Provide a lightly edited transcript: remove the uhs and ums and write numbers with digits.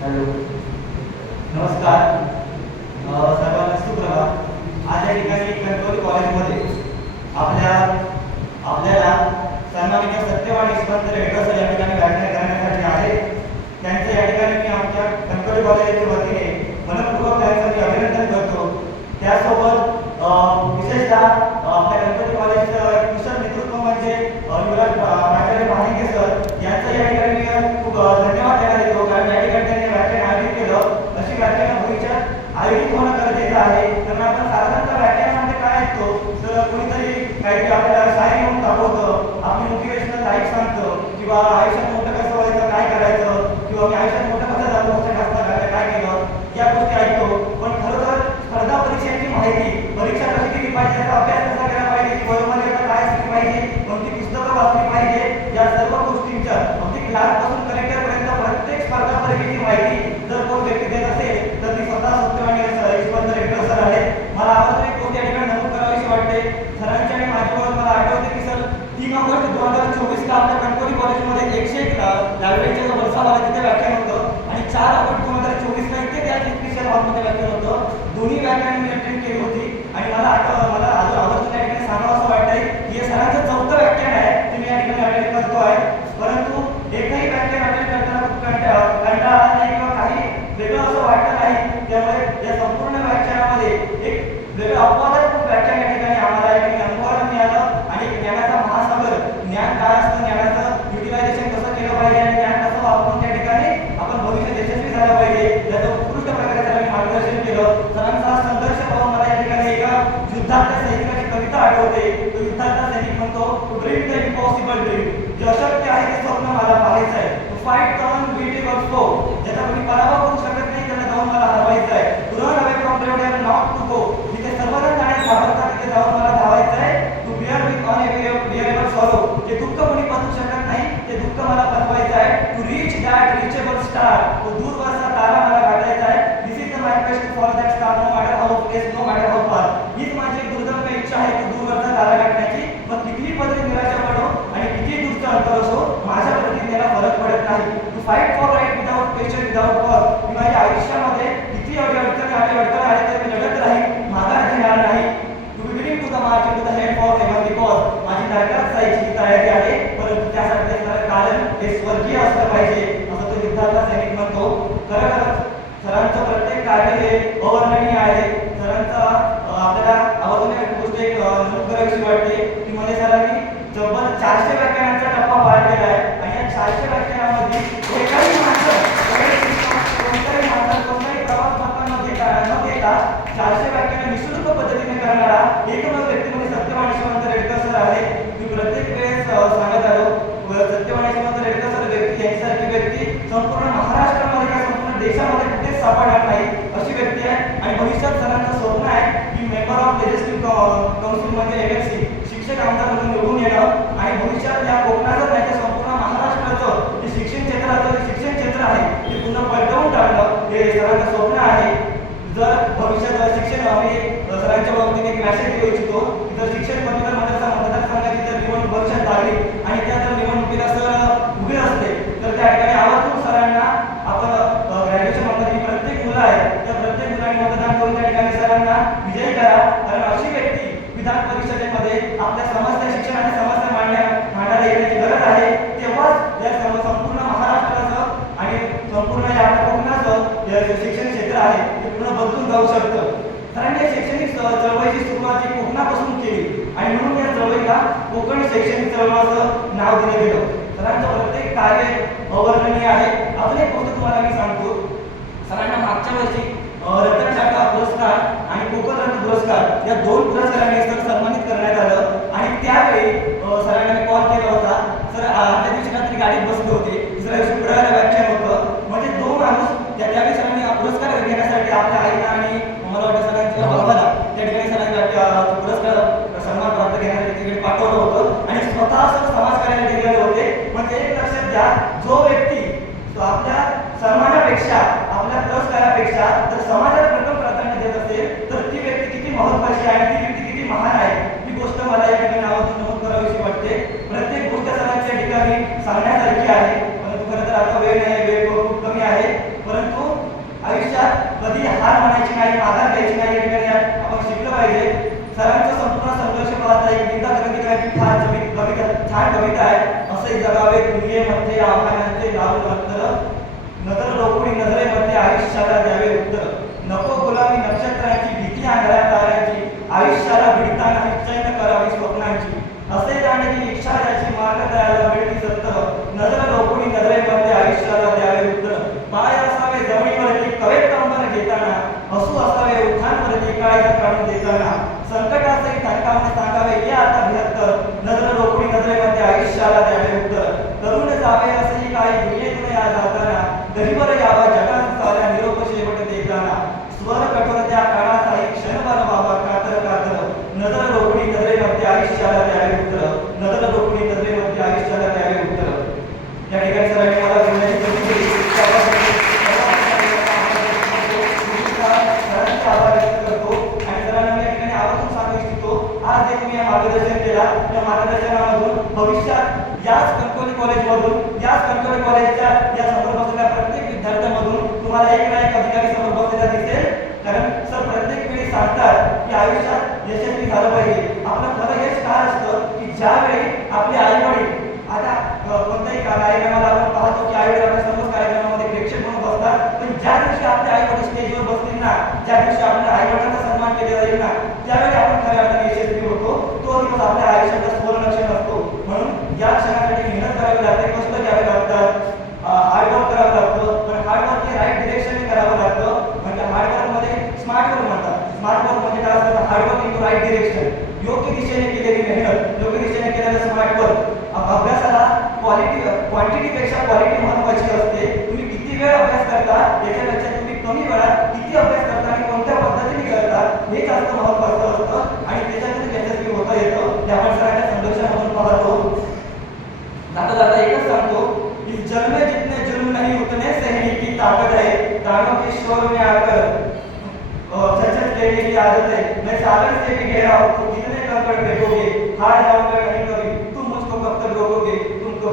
Hello, नमस्कार. सर्वांना सुप्रभात. आज या ठिकाणी कणकवली कॉलेजमध्ये आपल्याला सन्माननीय सत्यवाणी यशवंत रेडकर सर या ठिकाणी व्याख्यान करण्यासाठी आहे. त्यांचं या ठिकाणी मी आमच्या कणकवली कॉलेजच्या वतीने मनपूर्वक त्यांचं मी अभिनंदन करतो. त्यासोबत विशेषतः आपल्या कणकवली कॉलेजचं कुशल नेतृत्व म्हणजे युवराज प्राचार्य महालिंगे सर यांचं या ठिकाणी मी खूप धन्यवाद देणार येतो. कारण या ठिकाणी त्यांनी व्याख्यान आयोजित केलं. अशी व्याख्यान भविष्यात आयोजित होणं गरजेचं आहे. कारण आपण साधारणतः व्याख्यानामध्ये काय ऐकतो तर कोणीतरी काहीतरी आपल्याला शायरी म्हणून दाखवतं, आपली मोटिवेशनल लाईफ सांगतं किंवा आयुष्यात मोठं कसं व्हायचं, काय करायचं किंवा मी आयुष्यात मोठं कसं झालं, मोठं जास्त काय केलं या गोष्टी ऐकतो. पण खरोखर स्पर्धा परीक्षांची माहिती, परीक्षा कशी दिली पाहिजे, त्याचा अभ्यास कसा केला पाहिजे, ती वयोमर्यादा काय असली पाहिजे, कोणती पुस्तकं वाचली पाहिजे, या सर्व गोष्टींच्या अगदी क्लासपासून कलेक्टरपर्यंत प्रत्येक स्पर्धा परीक्षेची माहिती जर कोण व्यक्ती देत असेल तर ती स्वतः सत्यवाणी यशवंत रेडकर सर आहेत. मला आवडतं एक गोष्ट या ठिकाणी नमूद करावीशी वाटते. सरांच्या आणि माझ्यावर मला आठवते की सर 3 ऑगस्ट 2024 आपल्या कणकवली कॉलेजमध्ये 101 लायब्ररीच्या वर्षावाला तिथे व्याख्यान होतं आणि 4 ऑगस्ट 2024 इथे त्या स्पेशल हॉलमध्ये व्याख्यान होतं. दोन्ही व्याख्यान मी अटेंड केली होती आणि मला अजून आवर्जून या ठिकाणी सांगावं असं वाटतंय की हे सरांचं 4थं व्याख्यान आहे ते मी या ठिकाणी अटेंड करतो आहे. परंतु एकही व्याख्यान अटेंड करताना खूप कंटाळा आला नाही किंवा काही वेगळं असं वाटलं नाही. त्यामुळे या संपूर्ण व्याख्यानामध्ये एक वेगळं अपवादात्मक व्याख्यान या ठिकाणी आम्हाला या ठिकाणी अनुभवायला मिळालं आणि ज्ञानाचा महासागर, ज्ञान काय असतं, ज्ञानाचं युटिलायझेशन कसं केलं पाहिजे आणि ज्ञान कसं वापरून त्या ठिकाणी आपण भविष्यात यशस्वी झालं पाहिजे याचं उत्कृष्ट प्रकारे सरांनी मार्गदर्शन केलं. सरांचा संघर्ष पाहून मला या ठिकाणी एका युद्धातल्या सैनिकाची कविता आठवते. तो युद्धातला सैनिक म्हणतो, to dream the impossible dream, जे अशक्य आहे ते स्वप्न मला पाहायचं आहे. टू फाईट द अनबीटेबल फो, ज्याचा कोणी पराभव करू शकत नाही त्याला जाऊन मला हरवायचं आहे. To run away from there not to go, जिथे सर्वजण जाण्यास घाबरतात तिथे जाऊन मला धावायचं आहे. To bear with unbearable sorrow, जे दुःख कोणी पचवू शकत नाही ते दुःख मला पचवायचं आहे. To reach that reachable star, तो दूरवरचा तारा मला गाठायचा आहे. This is the my quest to follow that star, no matter how place, no matter how far. हीच माझी एक दुर्दम इच्छा आहे की दूरवरचा तारा गाठण्याची. मग कितीही पदरी निराशा पडो आणि कितीही दूरचा अंतर असो, माझ्या प्रतिज्ञेला फरक पडत नाही. To fight for right without question, without cause, मी माझ्या आयुष्यामध्ये किती अडचणी आले तर मी लढत राहील, माघार घेणार नाही. To beginning to the march to the head for heaven, because माझी नरकात जायची तयारी आहे, परंतु त्यासाठी कारण हे स्वर्गीय असलं पाहिजे असं तो युद्धातला सैनिक म्हणतो. खरंच सरांचं प्रत्येक कार्य हे अवर्णनीय आहे. सरांचं आपल्याला आवडून एक गोष्ट एक नमूद करावीशी वाटते की म्हणजे सरांनी जवळ 400 व्याख्यानांचा टप्पा पार केला आहे आणि या 400 व्याख्यानामध्ये कोणत्याही प्रवास न घेता 400 व्याख्यानं निःशुल्क पद्धतीने करणारा एकमेव व्यक्ती म्हणजे सत्यवाणी यशवंत रेडकर सर आहे. मी प्रत्येक वेळेस सांगत आलो, सत्यवाणी यशवंत रेडकर सर व्यक्ती यांच्यासारखी व्यक्ती संपूर्ण महाराष्ट्रामध्ये किंवा संपूर्ण देशामध्ये कुठेच सापडणार नाही अशी व्यक्ती आहे. आणि भविष्यात सरांचं स्वप्न आहे की मेंबर ऑफ लेजिस्लेटिव्ह काउन्सिल म्हणजे MLC शिक्षक आमदार म्हणून निवडून येणं आणि भविष्यात या कोकणाचं नाही तर संपूर्ण महाराष्ट्राचं जे शिक्षण क्षेत्र आहे ते पुन्हा पलटवून टाकणं हे सरांचं स्वप्न आहे. जर भविष्यात शिक्षण आम्ही सरांच्या बाबतीने एक मॅसेज देऊ इच्छितो की जर शिक्षण मतदारसंघाची जर निवडणूक भविष्यात लागली आणि त्या जर निवडणुकीला सर उभे असते तर त्या ठिकाणी आवर्जून सरांना आपण ग्रॅज्युएशन म्हणतात की प्रत्येक मुलं आहे त्या प्रत्येक मुलांनी मतदान करून त्या ठिकाणी सरांना विजयी करा. कारण अशी व्यक्ती विधान परिषदेमध्ये आपल्या समस्या, शिक्षणाच्या समस्या मांडायला येण्याची गरज आहे. तेव्हाच या संपूर्ण महाराष्ट्राचं आणि संपूर्ण या आपल्या कोकणाचं शिक्षण क्षेत्र आहे ते पुन्हा बदलून जाऊ शकतं. सरांनी या शैक्षणिक चळवळीची सुरुवात ही कोकणापासून केली आणि म्हणून या चळवळीला कोकण शैक्षणिक चळवळीचं नाव दिलं गेलं. सरांचं प्रत्येक कार्य अवर्णनीय आहे. अजून एक गोष्ट तुम्हाला मी सांगतो, सरांना मागच्या वर्षी रतन टाटा पुरस्कार आणि कोकण रत्न पुरस्कार या 2 पुरस्कारांनी सर सन्मानित करण्यात आलं आणि त्यावेळी सरांना कॉल केला होता. सर त्या दिवशी रात्री गाडीत बसले होते, दुसऱ्या दिवशी पुढाऱ्याला व्याख्यान होतं. म्हणजे 2 माणूस त्यावेळी सरांनी पुरस्कार घेण्यासाठी आपल्या आईला आणि मला वाटतं सरांच्या भावाला त्या ठिकाणी सरांनी पुरस्कार सन्मान प्राप्त घेण्यासाठी तिकडे पाठवलं होतं आणि स्वतः समाजकार्याला गेलेले होते. म्हणजे एक लक्षात घ्या, जो व्यक्ती आपल्या सन्मानापेक्षा आपल्या पुरस्कारापेक्षा जर समाजाला प्रथम प्राधान्य देत असेल तर ती व्यक्ती किती महत्त्वाची आहे, ती व्यक्ती किती महान आहे ही गोष्ट मला या ठिकाणी आवर्जून नमूद करावीशी वाटते. प्रत्येक गोष्ट सरांच्या ठिकाणी सांगण्यासारखी आहे. क्रियेमध्ये आव्हानांचे लावून अंतर, नजर रोखून नजरेमध्ये आयुष्याला द्यावे उत्तर. नको गुलामी नक्षत्रांची, भीती आंधळ्या ताऱ्यांची, आयुष्याला भिडताना निश्चय करावी स्वप्नांची. असे जाणकी इच्छा ज्याची मार्ग द्यायला मिळती सत्तर, नजर रोखून नजरेमध्ये आयुष्याला द्यावे उत्तर. पाय असावे जमिनीवरती कवेतंबर घेताना, हसू असावे उठांवरती काळजी काढून देताना. संकटाचे थंकावणे सांगावे ये आता भिहत्तर, नजर रोखून नजरेमध्ये आयुष्याला द्यावे उत्तर. तरुण जावे असेही काही दुनियेतून या जाताना, गरीबर यावा जगात साऱ्या निरोप शेवट देताना. स्वर कठोर त्या काळाचाही क्षणभर व्हावा कातर कातर, नजर रोखून नजरेमध्ये आयुष्याला द्यावे उत्तर. नजर रोखून नजरेमध्ये आयुष्याला द्यावे उत्तर. या ठिकाणी सरांनी मला बोलण्याची संधी दिली. सरांचे आभार व्यक्त करतो आणि सरांना मी या ठिकाणी आवर्जून सांगू इच्छितो, आज जे तुम्ही मार्गदर्शन केला त्या मार्गदर्शनामधून भविष्यात याच कणकवली कॉलेजमधून, याच कणकवली कॉलेजच्या या समोर बसलेल्या प्रत्येक विद्यार्थ्यांमधून तुम्हाला एक ना एक अधिकारी समोर बसलेला दिसेल. कारण सर प्रत्येक वेळी सांगतात की आयुष्यात यशस्वी झालं पाहिजे. आपलं खरं यश काय असतं की ज्यावेळी आपले आई वडील, आता कोणत्याही कार्यक्रमाला आपण पाहतो की आई वडील आपल्या समोर कार्यक्रमामध्ये प्रेक्षक म्हणून बसतात, पण ज्या दिवशी आपले आई वडील स्टेजवर बसतील ना, ज्या दिवशी आपल्या आई वडिलांचा सन्मान केला जाईल ना, त्यावेळी आपण खऱ्या अर्थाने यशस्वी होतो. तो दिवस आपल्या आयुष्याचा सुवर्णक्षण असतो. म्हणून या क्षणासाठी मेहनत करावी लागते, कष्ट घ्यावे लागतात, हार्डवर्क करावं लागतं. पण हार्डवर्क हे राईट डिरेक्शनने करावं लागतं. म्हणजे हार्डवर्क मध्ये स्मार्ट वर्क म्हणतात. स्मार्ट वर्क म्हणजे काय असतं? Hard work in to right direction. योग्य दिशेने केलेली मेहनत, योग्य दिशेने केलेलं स्मार्ट वर्क. अभ्यासाला क्वांटिटीपेक्षा क्वालिटी महत्त्वाची असते. तुम्ही किती वेळ अभ्यास करता याच्यापेक्षा तुम्ही कमी वेळात किती अभ्यास करता आणि कोणत्या पद्धतीने करता हे जास्त महत्त्वाचं असतं आणि त्याच्यातून यशस्वी होता येतं. हे आपण सरांच्या संघर्षामधून पाहतो. जाता जाता एकच सांगतो, इस जन्म में जितने जुल्म नहीं उतने सहने की ताकत है, तानों के शोर में आकर सचन कहने की आदत है. मैं सागर से भी गहरा हूँ, जितने कंकड़ फेंकोगे हार जाऊंगा नहीं कभी, तुम मुझको कब तक रोकोगे, तुमको